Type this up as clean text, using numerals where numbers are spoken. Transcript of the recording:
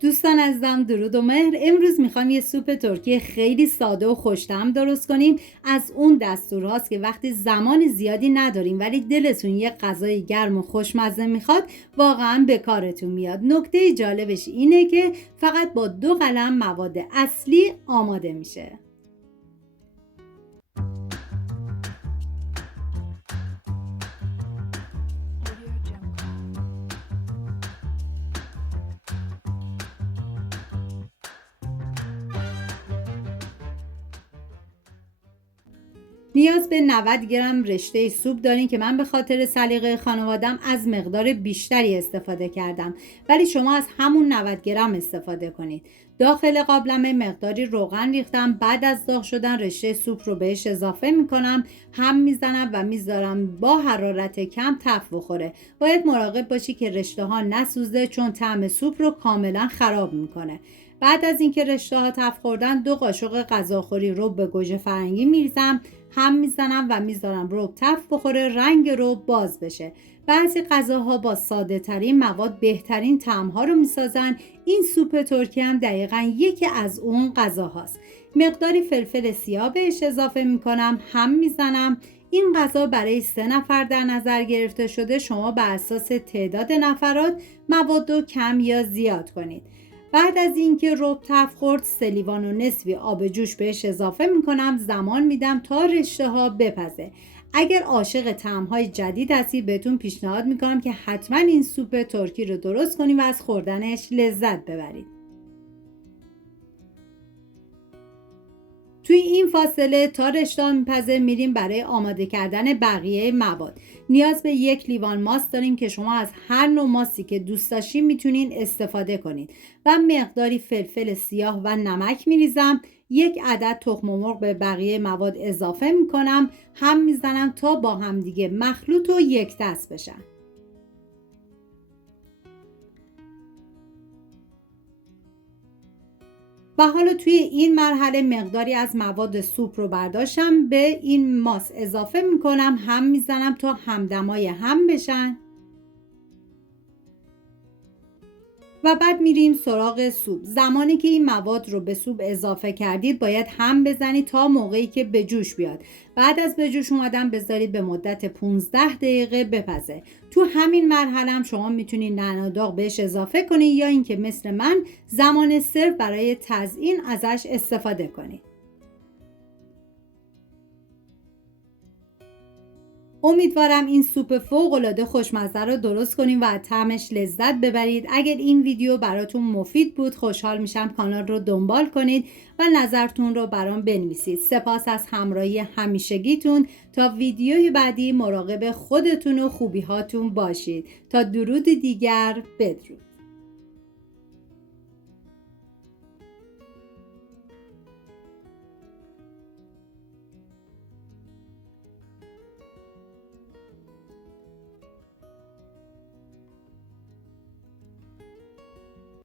دوستان عزیزم، درود و مهر. امروز میخوایم یه سوپ ترکی خیلی ساده و خوش‌طعم درست کنیم. از اون دستورهاست که وقتی زمان زیادی نداریم ولی دلتون یه غذای گرم و خوشمزه میخواد واقعا به کارتون میاد. نکته جالبش اینه که فقط با 2 قلم مواد اصلی آماده میشه. نیاز به 90 گرم رشته سوپ دارین که من به خاطر سلیقه خانوادم از مقدار بیشتری استفاده کردم، ولی شما از همون 90 گرم استفاده کنید. داخل قابلمه مقداری روغن ریختم. بعد از داغ شدن رشته سوپ رو بهش اضافه میکنم، هم میزنم و میذارم با حرارت کم تف بخوره. باید مراقب باشی که رشته ها نسوزه، چون طعم سوپ رو کاملا خراب میکنه. بعد از اینکه رشته ها تف خوردن 2 قاشق غذاخوری رب گوجه فرنگی میریزم، هم میزنم و میذارم رب تف بخوره، رنگ رب باز بشه. بعضی غذاها با ساده ترین مواد بهترین طعم ها رو میسازن. این سوپ ترکی هم دقیقاً یکی از اون غذاهاست. مقداری فلفل سیاه بهش اضافه میکنم، هم میزنم. این غذا برای 3 نفر در نظر گرفته شده. شما بر اساس تعداد نفرات مواد رو کم یا زیاد کنید. بعد از اینکه رب تف خورد 3 لیوان و نصفی آب جوش بهش اضافه میکنم. زمان میدم تا رشته ها بپزه. اگر عاشق طعم‌های جدید هستید بهتون پیشنهاد میکنم که حتما این سوپ ترکی رو درست کنید و از خوردنش لذت ببرید. توی این فاصله تا رشته میپزه میریم برای آماده کردن بقیه مواد. نیاز به 1 لیوان ماست داریم که شما از هر نوع ماستی که دوست داشتین میتونین استفاده کنید و مقداری فلفل سیاه و نمک میریزم. 1 عدد تخم مرغ به بقیه مواد اضافه میکنم، هم میزنم تا با همدیگه مخلوط و یک دست بشن. و حالا توی این مرحله مقداری از مواد سوپ رو برداشتم به این ماس اضافه میکنم، هم میزنم تا همدمای هم بشن و بعد میریم سراغ سوپ. زمانی که این مواد رو به سوپ اضافه کردید باید هم بزنید تا موقعی که به جوش بیاد. بعد از به جوش اومدن بذارید به مدت 15 دقیقه بپزه. تو همین مرحله هم شما میتونید نعنا داغ بهش اضافه کنید یا اینکه مثل من زمان سرو برای تزیین ازش استفاده کنید. امیدوارم این سوپ فوق‌العاده خوشمزه رو درست کنیم و از طعمش لذت ببرید. اگر این ویدیو براتون مفید بود خوشحال میشم کانال رو دنبال کنید و نظرتون رو برام بنویسید. سپاس از همراهی همیشگیتون. تا ویدیوی بعدی مراقب خودتون و خوبی‌هاتون باشید. تا درود دیگر، بدرود.